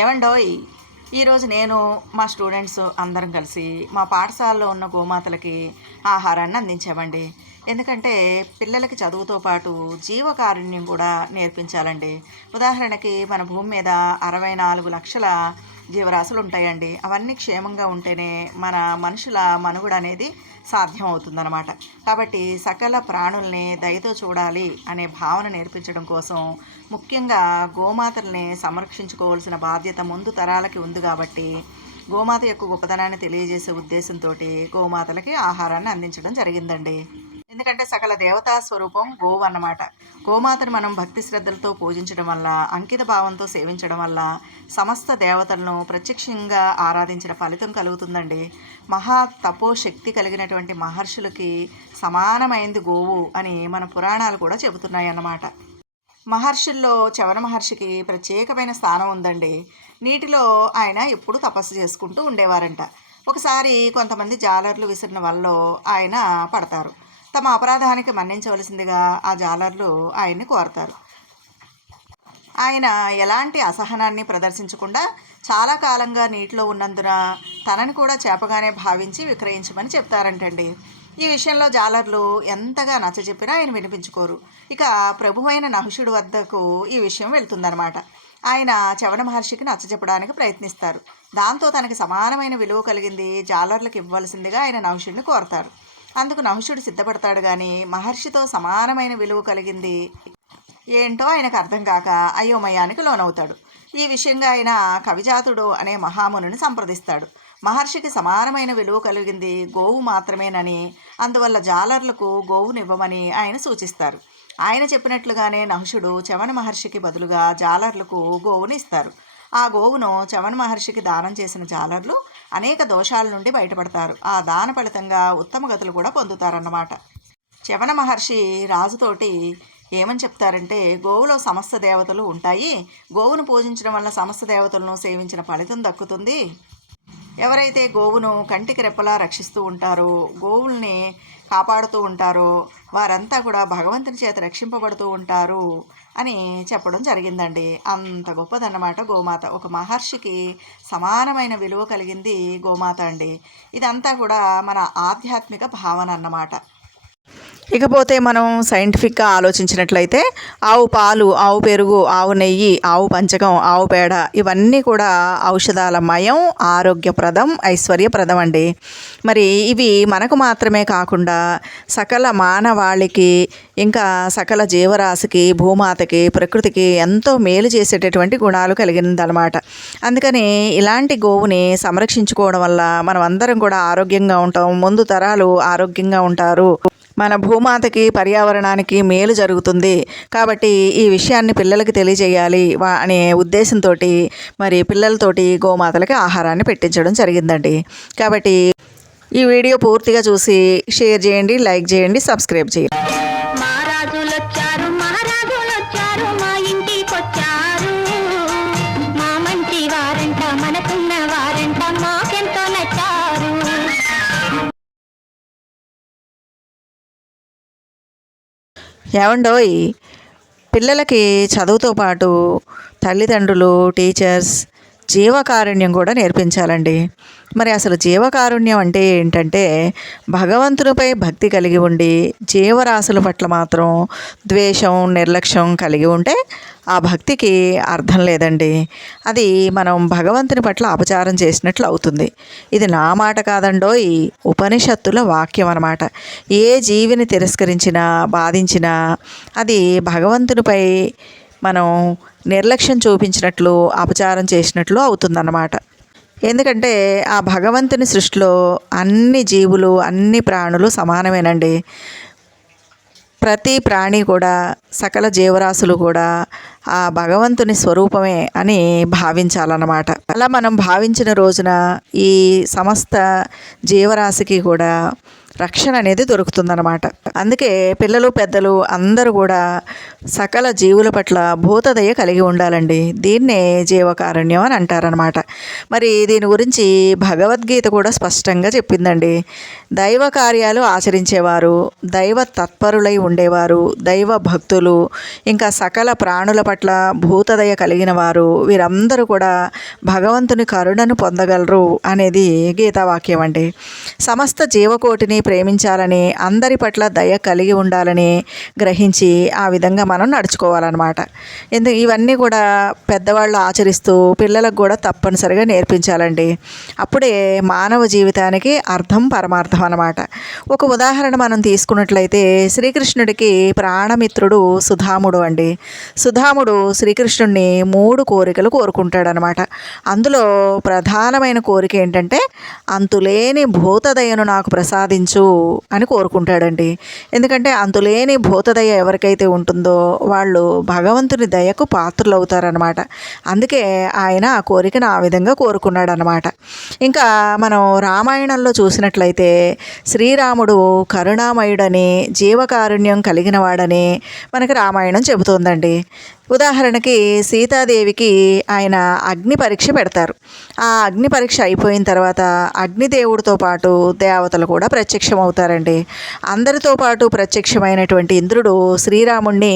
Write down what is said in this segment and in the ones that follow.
ఏమండోయ్, ఈరోజు నేను మా స్టూడెంట్స్ అందరం కలిసి మా పాఠశాలలో ఉన్న గోమాతలకి ఆహారాన్ని అందించామండి. ఎందుకంటే పిల్లలకి చదువుతో పాటు జీవకారుణ్యం కూడా నేర్పించాలండి. ఉదాహరణకి మన భూమి మీద 64 లక్షల జీవరాశులు ఉంటాయండి. అవన్నీ క్షేమంగా ఉంటేనే మన మనుషుల మనుగడ అనేది సాధ్యం అవుతుందన్నమాట. కాబట్టి సకల ప్రాణుల్ని దయతో చూడాలి అనే భావన నేర్పించడం కోసం ముఖ్యంగా గోమాతల్ని సంరక్షించుకోవాల్సిన బాధ్యత ముందు తరాలకి ఉంది కాబట్టి గోమాత యొక్క గొప్పతనాన్ని తెలియజేసే ఉద్దేశంతో గోమాతలకి ఆహారాన్ని అందించడం జరిగిందండి. ఎందుకంటే సకల దేవతా స్వరూపం గోవు అన్నమాట. గోమాతను మనం భక్తి శ్రద్ధలతో పూజించడం వల్ల, అంకిత భావంతో సేవించడం వల్ల సమస్త దేవతలను ప్రత్యక్షంగా ఆరాధించిన ఫలితం కలుగుతుందండి. మహా తపోశక్తి కలిగినటువంటి మహర్షులకి సమానమైంది గోవు అని మన పురాణాలు కూడా చెబుతున్నాయి అన్నమాట. మహర్షుల్లో చవన మహర్షికి ప్రత్యేకమైన స్థానం ఉందండి. నీటిలో ఆయన ఎప్పుడూ తపస్సు చేసుకుంటూ ఉండేవారంట. ఒకసారి కొంతమంది జాలర్లు విసిరిన వల్ల ఆయన పడతారు. తమ అపరాధానికి మన్నించవలసిందిగా ఆ జాలర్లు ఆయన్ని కోరతారు. ఆయన ఎలాంటి అసహనాన్ని ప్రదర్శించకుండా చాలా కాలంగా నీటిలో ఉన్నందున తనని కూడా చేపగానే భావించి విక్రయించమని చెప్తారంటండి. ఈ విషయంలో జాలర్లు ఎంతగా నచ్చజెప్పినా ఆయన వినిపించుకోరు. ఇక ప్రభువైన నహుషుడి వద్దకు ఈ విషయం వెళ్తుందనమాట. ఆయన చవన మహర్షికి నచ్చజెప్పడానికి ప్రయత్నిస్తారు. దాంతో తనకి సమానమైన విలువ కలిగింది జాలర్లకు ఇవ్వవలసిందిగా ఆయన నహుషుడిని కోరతారు. అందుకు నహుషుడు సిద్ధపడతాడు, కానీ మహర్షితో సమానమైన విలువ కలిగింది ఏంటో ఆయనకు అర్థం కాక అయోమయానికి లోనవుతాడు. ఈ విషయంగా ఆయన కవిజాతుడు అనే మహామునిని సంప్రదిస్తాడు. మహర్షికి సమానమైన విలువ కలిగింది గోవు మాత్రమేనని, అందువల్ల జాలర్లకు గోవునివ్వమని ఆయన సూచిస్తారు. ఆయన చెప్పినట్లుగానే నహుషుడు చవన మహర్షికి బదులుగా జాలర్లకు గోవుని ఇస్తారు. ఆ గోవును చవన మహర్షికి దానం చేసిన జాలర్లు అనేక దోషాల నుండి బయటపడతారు. ఆ దాన ఫలితంగా ఉత్తమ గతులు కూడా పొందుతారన్నమాట. చవన మహర్షి రాజుతోటి ఏమని చెప్తారంటే, గోవులో సమస్త దేవతలు ఉంటాయి, గోవును పూజించడం వల్ల సమస్త దేవతలను సేవించిన ఫలితం దక్కుతుంది. ఎవరైతే గోవును కంటికి రెప్పలా రక్షిస్తూ ఉంటారో, గోవుల్ని కాపాడుతూ ఉంటారో వారంతా కూడా భగవంతుని చేత రక్షింపబడుతూ ఉంటారు అని చెప్పడం జరిగిందండి. అంత గొప్పదన్నమాట గోమాత. ఒక మహర్షికి సమానమైన విలువ కలిగింది గోమాత అండి. ఇదంతా కూడా మన ఆధ్యాత్మిక భావన అన్నమాట. ఇకపోతే మనం సైంటిఫిక్గా ఆలోచించినట్లయితే ఆవు పాలు, ఆవు పెరుగు, ఆవు నెయ్యి, ఆవు పంచకం, ఆవు పేడ ఇవన్నీ కూడా ఔషధాలమయం, ఆరోగ్యప్రదం, ఐశ్వర్యప్రదం అండి. మరి ఇవి మనకు మాత్రమే కాకుండా సకల మానవాళికి, ఇంకా సకల జీవరాశికి, భూమాతకి, ప్రకృతికి ఎంతో మేలు చేసేటటువంటి గుణాలు కలిగినదనమాట. అందుకని ఇలాంటి గోవుని సంరక్షించుకోవడం వల్ల మనం అందరం కూడా ఆరోగ్యంగా ఉంటాం, ముందు తరాలు ఆరోగ్యంగా ఉంటారు, మన భూమాతకి, పర్యావరణానికి మేలు జరుగుతుంది. కాబట్టి ఈ విషయాన్ని పిల్లలకి తెలియజేయాలి అనే ఉద్దేశంతో మరి పిల్లలతోటి గోమాతలకి ఆహారాన్ని పెట్టించడం జరిగిందండి. కాబట్టి ఈ వీడియో పూర్తిగా చూసి షేర్ చేయండి, లైక్ చేయండి, సబ్స్క్రైబ్ చేయండి. ఏమండోయ్, పిల్లలకి చదువుతో పాటు తల్లిదండ్రులు, టీచర్స్ జీవకారుణ్యం కూడా నేర్పించాలండి. మరి అసలు జీవకారుణ్యం అంటే ఏంటంటే, భగవంతునిపై భక్తి కలిగి ఉండి జీవరాశుల పట్ల మాత్రం ద్వేషం, నిర్లక్ష్యం కలిగి ఉంటే ఆ భక్తికి అర్థం లేదండి. అది మనం భగవంతుని పట్ల అపచారం చేసినట్లు అవుతుంది. ఇది నా మాట కాదండోయ్, ఉపనిషత్తుల వాక్యం అన్నమాట. ఏ జీవిని తిరస్కరించినా, బాధించినా అది భగవంతునిపై మనం నిర్లక్ష్యం చూపించినట్లు, అపచారం చేసినట్లు అవుతుందన్నమాట. ఎందుకంటే ఆ భగవంతుని సృష్టిలో అన్ని జీవులు, అన్ని ప్రాణులు సమానమేనండి. ప్రతి ప్రాణి కూడా, సకల జీవరాశులు కూడా ఆ భగవంతుని స్వరూపమే అని భావించాలన్నమాట. అలా మనం భావించిన రోజున ఈ సమస్త జీవరాశికి కూడా రక్షణ అనేది దొరుకుతుందన్నమాట. అందుకే పిల్లలు పెద్దలు అందరూ కూడా సకల జీవుల పట్ల భూతదయ కలిగి ఉండాలండి. దీన్నే జీవకారుణ్యం అని అంటారనమాట. మరి దీని గురించి భగవద్గీత కూడా స్పష్టంగా చెప్పిందండి. దైవ కార్యాలు ఆచరించేవారు, దైవ తత్పరులై ఉండేవారు, దైవ భక్తులు, ఇంకా సకల ప్రాణుల పట్ల భూతదయ కలిగిన వారు, వీరందరూ కూడా భగవంతుని కరుణను పొందగలరు అనేది గీతావాక్యం అండి. సమస్త జీవకోటిని ప్రేమించాలని, అందరి పట్ల దయ కలిగి ఉండాలని గ్రహించి ఆ విధంగా మనం నడుచుకోవాలన్నమాట. ఇవన్నీ కూడా పెద్దవాళ్ళు ఆచరిస్తూ పిల్లలకు కూడా తప్పనిసరిగా నేర్పించాలండి. అప్పుడే మానవ జీవితానికి అర్థం పరమార్థం అన్నమాట. ఒక ఉదాహరణ మనం తీసుకున్నట్లయితే శ్రీకృష్ణుడికి ప్రాణమిత్రుడు సుధాముడు అండి. సుధాముడు శ్రీకృష్ణుడిని 3 కోరికలు కోరుకుంటాడనమాట. అందులో ప్రధానమైన కోరిక ఏంటంటే అంతులేని భూతదయను నాకు ప్రసాదించు అని కోరుకుంటాడండి. ఎందుకంటే అంతులేని భూతదయ ఎవరికైతే ఉంటుందో వాళ్ళు భగవంతుని దయకు పాత్రలు అవుతారనమాట. అందుకే ఆయన ఆ కోరికను ఆ విధంగా కోరుకున్నాడనమాట. ఇంకా మనం రామాయణంలో చూసినట్లయితే శ్రీరాముడు కరుణామయుడని, జీవకారుణ్యం కలిగిన వాడని మనకి రామాయణం చెబుతోందండి. ఉదాహరణకి సీతాదేవికి ఆయన అగ్ని పరీక్ష పెడతారు. ఆ అగ్ని పరీక్ష అయిపోయిన తర్వాత అగ్నిదేవుడితో పాటు దేవతలు కూడా ప్రత్యక్షమవుతారండి. అందరితో పాటు ప్రత్యక్షమైనటువంటి ఇంద్రుడు శ్రీరాముణ్ణి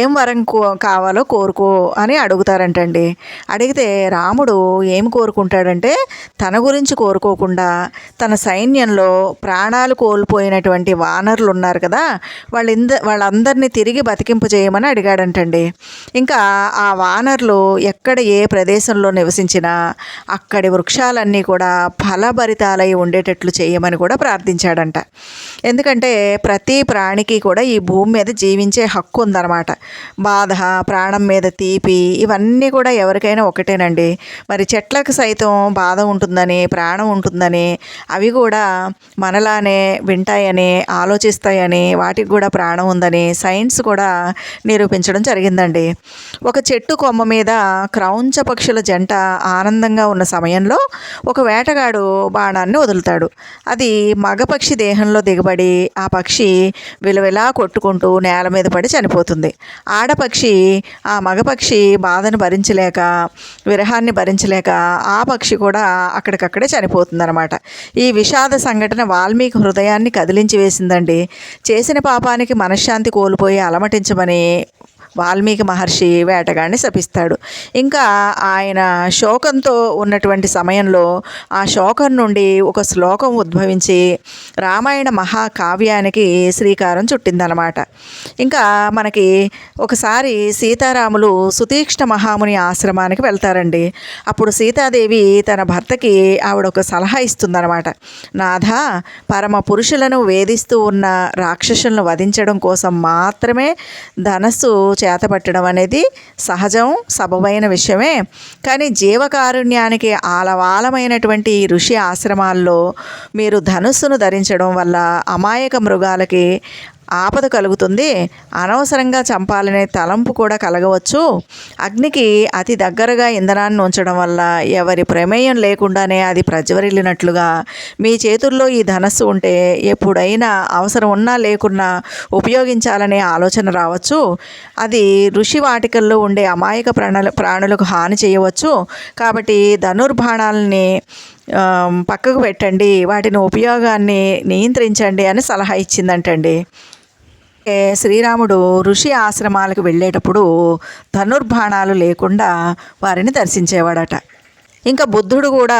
ఏం వరం కావాలో కోరుకో అని అడుగుతారంటండి. అడిగితే రాముడు ఏం కోరుకుంటాడంటే తన గురించి కోరుకోకుండా తన సైన్యంలో ప్రాణాలు కోల్పోయినటువంటి వానరులు ఉన్నారు కదా, వాళ్ళందరినీ తిరిగి బతికింపు చేయమని అడిగాడంటండి. ఇంకా ఆ వానరులు ఎక్కడ ఏ ప్రదేశంలో నివసించినా అక్కడి వృక్షాలన్నీ కూడా ఫలభరితాలై ఉండేటట్లు చేయమని కూడా ప్రార్థించాడంట. ఎందుకంటే ప్రతి ప్రాణికి కూడా ఈ భూమి మీద జీవించే హక్కు ఉందన్నమాట. బాధ, ప్రాణం మీద తీపి, ఇవన్నీ కూడా ఎవరికైనా ఒకటేనండి. మరి చెట్లకు సైతం బాధ ఉంటుందని, ప్రాణం ఉంటుందని, అవి కూడా మనలానే వింటాయని, ఆలోచిస్తాయని, వాటికి కూడా ప్రాణం ఉందని సైన్స్ కూడా నిరూపించడం జరిగిందండి. ఒక చెట్టు కొమ్మ మీద క్రౌంచ పక్షుల జంట ఆనందంగా ఉన్న సమయంలో ఒక వేటగాడు బాణాన్ని వదులుతాడు. అది మగపక్షి దేహంలో దిగబడి ఆ పక్షి విలవిలా కొట్టుకుంటూ నేల మీద పడి చనిపోతుంది. ఆడపక్షి ఆ మగపక్షి బాధను భరించలేక, విరహాన్ని భరించలేక ఆ పక్షి కూడా అక్కడికక్కడే చనిపోతుందన్నమాట. ఈ విషాద సంఘటన వాల్మీకి హృదయాన్ని కదిలించి వేసిందండి. చేసిన పాపానికి మనశ్శాంతి కోల్పోయి అలమటించమని వాల్మీకి మహర్షి వేటగాడిని శపిస్తాడు. ఇంకా ఆయన శోకంతో ఉన్నటువంటి సమయంలో ఆ శోకం నుండి ఒక శ్లోకం ఉద్భవించి రామాయణ మహాకావ్యానికి శ్రీకారం చుట్టిందనమాట. ఇంకా మనకి ఒకసారి సీతారాములు సుతీక్ష్ణ మహాముని ఆశ్రమానికి వెళ్తారండి. అప్పుడు సీతాదేవి తన భర్తకి ఆవిడ ఒక సలహా ఇస్తుందన్నమాట. నాథ, పరమ పురుషులను వేధిస్తూ ఉన్న రాక్షసులను వధించడం కోసం మాత్రమే ధనస్సు చేతపట్టడం అనేది సహజం, సబబైన విషయమే. కానీ జీవకారుణ్యానికి ఆలవాలమైనటువంటి ఋషి ఆశ్రమాల్లో మీరు ధనుస్సును ధరించడం వల్ల అమాయక మృగాలకి ఆపద కలుగుతుంది, అనవసరంగా చంపాలనే తలంపు కూడా కలగవచ్చు. అగ్నికి అతి దగ్గరగా ఇంధనాన్ని ఉంచడం వల్ల ఎవరి ప్రమేయం లేకుండానే అది ప్రజ్వరిల్లినట్లుగా మీ చేతుల్లో ఈ ధనస్సు ఉంటే ఎప్పుడైనా అవసరం ఉన్నా లేకున్నా ఉపయోగించాలనే ఆలోచన రావచ్చు. అది ఋషి వాటికల్లో ఉండే అమాయక ప్రాణులకు హాని చేయవచ్చు. కాబట్టి ధనుర్బాణాలని పక్కకు పెట్టండి, వాటిని ఉపయోగాన్ని నియంత్రించండి అని సలహా ఇచ్చిందంటండి. శ్రీరాముడు ఋషి ఆశ్రమాలకు వెళ్ళేటప్పుడు ధనుర్బాణాలు లేకుండా వారిని దర్శించేవాడట. ఇంకా బుద్ధుడు కూడా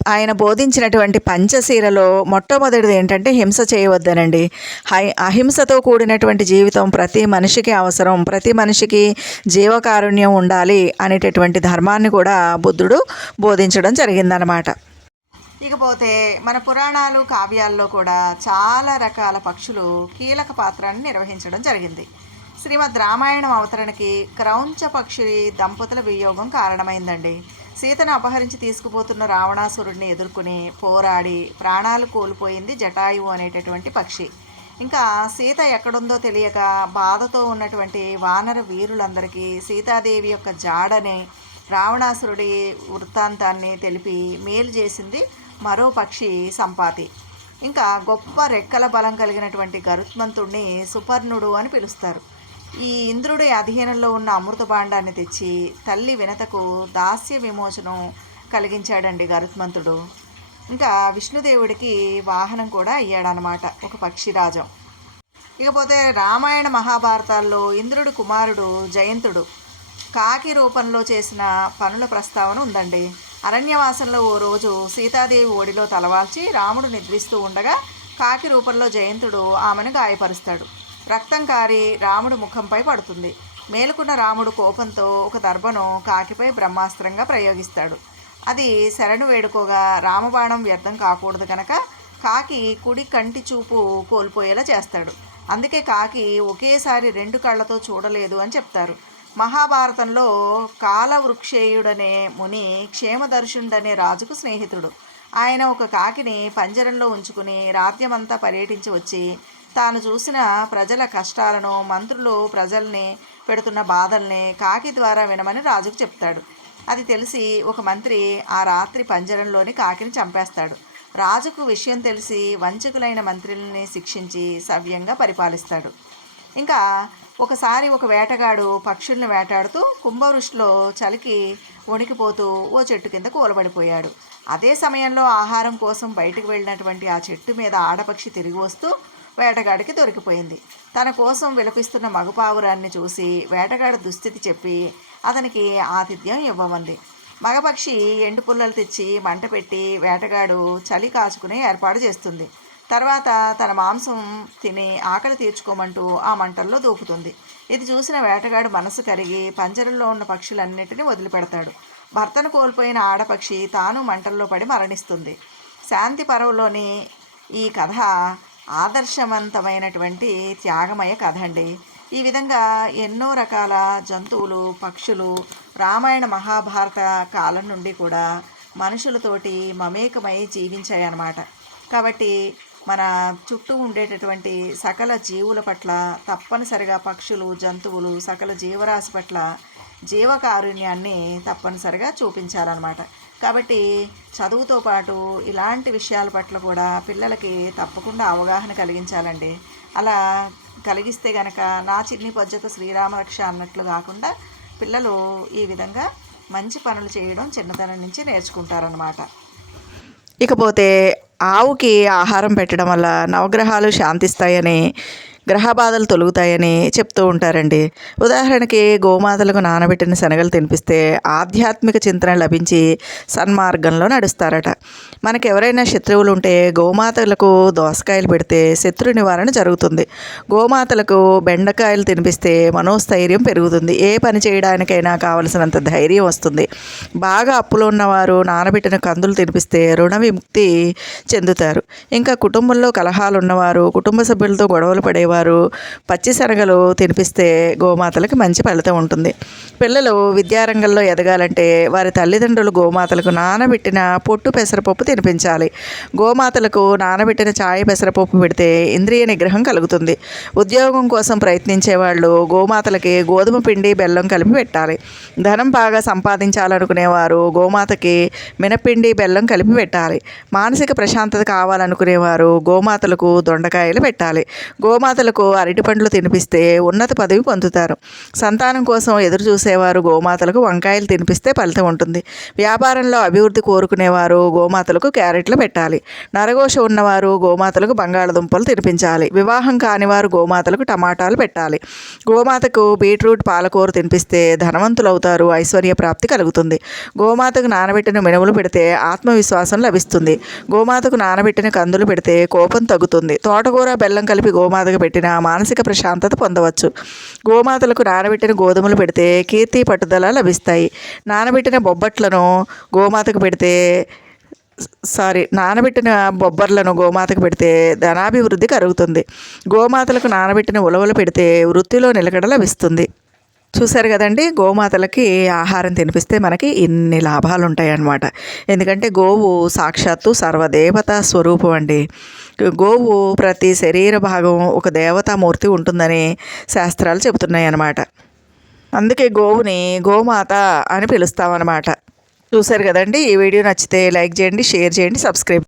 ఆయన బోధించినటువంటి పంచశీలలో మొట్టమొదటిది ఏంటంటే హింస చేయవద్దనండి. అహింసతో కూడినటువంటి జీవితం ప్రతి మనిషికి అవసరం, ప్రతి మనిషికి జీవకారుణ్యం ఉండాలి అనేటటువంటి ధర్మాన్ని కూడా బుద్ధుడు బోధించడం జరిగిందనమాట. ఇకపోతే మన పురాణాలు, కావ్యాల్లో కూడా చాలా రకాల పక్షులు కీలక పాత్రను నిర్వహించడం జరిగింది. శ్రీమద్ రామాయణం అవతరణకి క్రౌంచ పక్షి దంపతుల వియోగం కారణమైందండి. సీతను అపహరించి తీసుకుపోతున్న రావణాసురుడిని ఎదుర్కొని పోరాడి ప్రాణాలు కోల్పోయింది జటాయువు అనేటటువంటి పక్షి. ఇంకా సీత ఎక్కడుందో తెలియక బాధతో ఉన్నటువంటి వానర వీరులందరికీ సీతాదేవి యొక్క జాడని, రావణాసురుడి వృత్తాంతాన్ని తెలిపి మేలు చేసింది మరో పక్షి సంపాతి. ఇంకా గొప్ప రెక్కల బలం కలిగినటువంటి గరుత్మంతుడిని సుపర్ణుడు అని పిలుస్తారు. ఈ ఇంద్రుడి అధీనంలో ఉన్న అమృత భాండాన్ని తెచ్చి తల్లి వినతకు దాస్య విమోచనం కలిగించాడండి గరుత్మంతుడు. ఇంకా విష్ణుదేవుడికి వాహనం కూడా అయ్యాడనమాట, ఒక పక్షిరాజం. ఇకపోతే రామాయణ మహాభారతాల్లో ఇంద్రుడి కుమారుడు జయంతుడు కాకి రూపంలో చేసిన పనుల ప్రస్తావన ఉందండి. అరణ్యవాసంలో ఓ రోజు సీతాదేవి ఒడిలో తలవాల్చి రాముడు నిద్రిస్తూ ఉండగా కాకి రూపంలో జయంతుడు ఆమెను గాయపరుస్తాడు. రక్తం కారి రాముడు ముఖంపై పడుతుంది. మేలుకున్న రాముడు కోపంతో ఒక దర్భను కాకిపై బ్రహ్మాస్త్రంగా ప్రయోగిస్తాడు. అది శరణు వేడుకోగా రామబాణం వ్యర్థం కాకూడదు కనుక కాకి కుడి కంటి చూపు కోల్పోయేలా చేస్తాడు. అందుకే కాకి ఒకేసారి 2 కళ్ళతో చూడలేదు అని చెప్తారు. మహాభారతంలో కాలవృక్షేయుడనే ముని క్షేమదర్శుడనే రాజుకు స్నేహితుడు. ఆయన ఒక కాకిని పంజరంలో ఉంచుకుని రాజ్యమంతా పర్యటించి వచ్చి తాను చూసిన ప్రజల కష్టాలను, మంత్రులు ప్రజల్ని పెడుతున్న బాధల్ని కాకి ద్వారా వినమని రాజుకు చెప్తాడు. అది తెలిసి ఒక మంత్రి ఆ రాత్రి పంజరంలోని కాకిని చంపేస్తాడు. రాజుకు విషయం తెలిసి వంచకులైన మంత్రుల్ని శిక్షించి సవ్యంగా పరిపాలిస్తాడు. ఇంకా ఒకసారి ఒక వేటగాడు పక్షుల్ని వేటాడుతూ కుంభవృష్టిలో చలికి వణికిపోతూ ఓ చెట్టు కింద కూలబడిపోయాడు. అదే సమయంలో ఆహారం కోసం బయటకు వెళ్ళినటువంటి ఆ చెట్టు మీద ఆడపక్షి తిరిగి వస్తూ వేటగాడికి దొరికిపోయింది. తన కోసం విలపిస్తున్న మగపావురాన్ని చూసి వేటగాడు దుస్థితి చెప్పి అతనికి ఆతిథ్యం ఇవ్వమంది. మగపక్షి ఎండు పుల్లలు తెచ్చి మంట పెట్టి వేటగాడు చలి కాచుకుని ఏర్పాటు చేస్తుంది. తర్వాత తన మాంసం తిని ఆకలి తీర్చుకోమంటూ ఆ మంటల్లో దూకుతుంది. ఇది చూసిన వేటగాడు మనసు కరిగి పంజరంలో ఉన్న పక్షులన్నిటినీ వదిలిపెడతాడు. భర్తను కోల్పోయిన ఆడపక్షి తాను మంటల్లో పడి మరణిస్తుంది. శాంతి పర్వంలోని ఈ కథ ఆదర్శవంతమైనటువంటి త్యాగమయ కథ అండి. ఈ విధంగా ఎన్నో రకాల జంతువులు, పక్షులు రామాయణ మహాభారత కాలం నుండి కూడా మనుషులతోటి మమేకమై జీవించాయన్నమాట. కాబట్టి మన చుట్టూ ఉండేటటువంటి సకల జీవుల పట్ల తప్పనిసరిగా పక్షులు, జంతువులు, సకల జీవరాశి పట్ల జీవకారుణ్యాన్ని తప్పనిసరిగా చూపించాలన్నమాట. కాబట్టి చదువుతో పాటు ఇలాంటి విషయాల పట్ల కూడా పిల్లలకి తప్పకుండా అవగాహన కలిగించాలండి. అలా కలిగిస్తే గనక నా చిన్ని పొజ్జకు శ్రీరామరక్ష అన్నట్లు కాకుండా పిల్లలు ఈ విధంగా మంచి పనులు చేయడం చిన్నతనం నుంచి నేర్చుకుంటారనమాట. ఇకపోతే ఆవుకి ఆహారం పెట్టడం వల్ల నవగ్రహాలు శాంతిస్తాయని, గ్రహ బాధలు తొలుగుతాయని చెప్తూ ఉంటారండి. ఉదాహరణకి గోమాతలకు నానబెట్టిన శనగలు తినిపిస్తే ఆధ్యాత్మిక చింతన లభించి సన్మార్గంలో నడుస్తారట. మనకు ఎవరైనా శత్రువులు ఉంటే గోమాతలకు దోసకాయలు పెడితే శత్రు నివారణ జరుగుతుంది. గోమాతలకు బెండకాయలు తినిపిస్తే మనోస్థైర్యం పెరుగుతుంది. ఏ పని చేయడానికైనా కావలసినంత ధైర్యం వస్తుంది. బాగా అప్పులో ఉన్నవారు నానబెట్టిన కందులు తినిపిస్తే రుణ విముక్తి చెందుతారు. ఇంకా కుటుంబంలో కలహాలు ఉన్నవారు, కుటుంబ సభ్యులతో గొడవలు పడేవారు పచ్చి శనగలు తినిపిస్తే గోమాతలకు మంచి ఫలితం ఉంటుంది. పిల్లలు విద్యారంగంలో ఎదగాలంటే వారి తల్లిదండ్రులు గోమాతలకు నానబెట్టిన పొట్టు పెసరపప్పు తినిపించాలి. గోమాతలకు నానబెట్టిన ఛాయ పెసరపప్పు పెడితే ఇంద్రియ నిగ్రహం కలుగుతుంది. ఉద్యోగం కోసం ప్రయత్నించే వాళ్ళు గోమాతలకి గోధుమ పిండి, బెల్లం కలిపి పెట్టాలి. ధనం బాగా సంపాదించాలనుకునేవారు గోమాతకి మినపిండి, బెల్లం కలిపి పెట్టాలి. మానసిక ప్రశాంతత కావాలనుకునేవారు గోమాతలకు దొండకాయలు పెట్టాలి. గోమాతలకు అరటి పండ్లు తినిపిస్తే ఉన్నత పదవి పొందుతారు. సంతానం కోసం ఎదురు చూసేవారు గోమాతలకు వంకాయలు తినిపిస్తే ఫలితం ఉంటుంది. వ్యాపారంలో అభివృద్ధి కోరుకునేవారు గోమాతలకు క్యారెట్లు పెట్టాలి. నరఘోష ఉన్నవారు గోమాతలకు బంగాళదుంపలు తినిపించాలి. వివాహం కానివారు గోమాతలకు టమాటాలు పెట్టాలి. గోమాతకు బీట్రూట్, పాలకూర తినిపిస్తే ధనవంతులవుతారు, ఐశ్వర్య ప్రాప్తి కలుగుతుంది. గోమాతకు నానబెట్టిన మినుములు పెడితే ఆత్మవిశ్వాసం లభిస్తుంది. గోమాతకు నానబెట్టిన కందులు పెడితే కోపం తగ్గుతుంది. తోటకూర, బెల్లం కలిపి గోమాతకు పెట్టిన మానసిక ప్రశాంతత పొందవచ్చు. గోమాతలకు నానబెట్టిన గోధుమలు పెడితే కీర్తి, పట్టుదల లభిస్తాయి. నానబెట్టిన బొబ్బర్లను గోమాతకు పెడితే ధనాభివృద్ధి కలుగుతుంది. గోమాతలకు నానబెట్టిన ఉలవలు పెడితే వృత్తిలో నిలకడ లభిస్తుంది. చూశారు కదండి, గోమాతలకి ఆహారం తినిపిస్తే మనకి ఇన్ని లాభాలు ఉంటాయన్నమాట. ఎందుకంటే గోవు సాక్షాత్తు సర్వదేవత స్వరూపం అండి. గోవు ప్రతి శరీర భాగం ఒక దేవతామూర్తి ఉంటుందని శాస్త్రాలు చెబుతున్నాయి అన్నమాట. అందుకే గోవుని గోమాత అని పిలుస్తామన్నమాట. చూశారు కదండి, ఈ వీడియో నచ్చితే లైక్ చేయండి, షేర్ చేయండి, సబ్స్క్రైబ్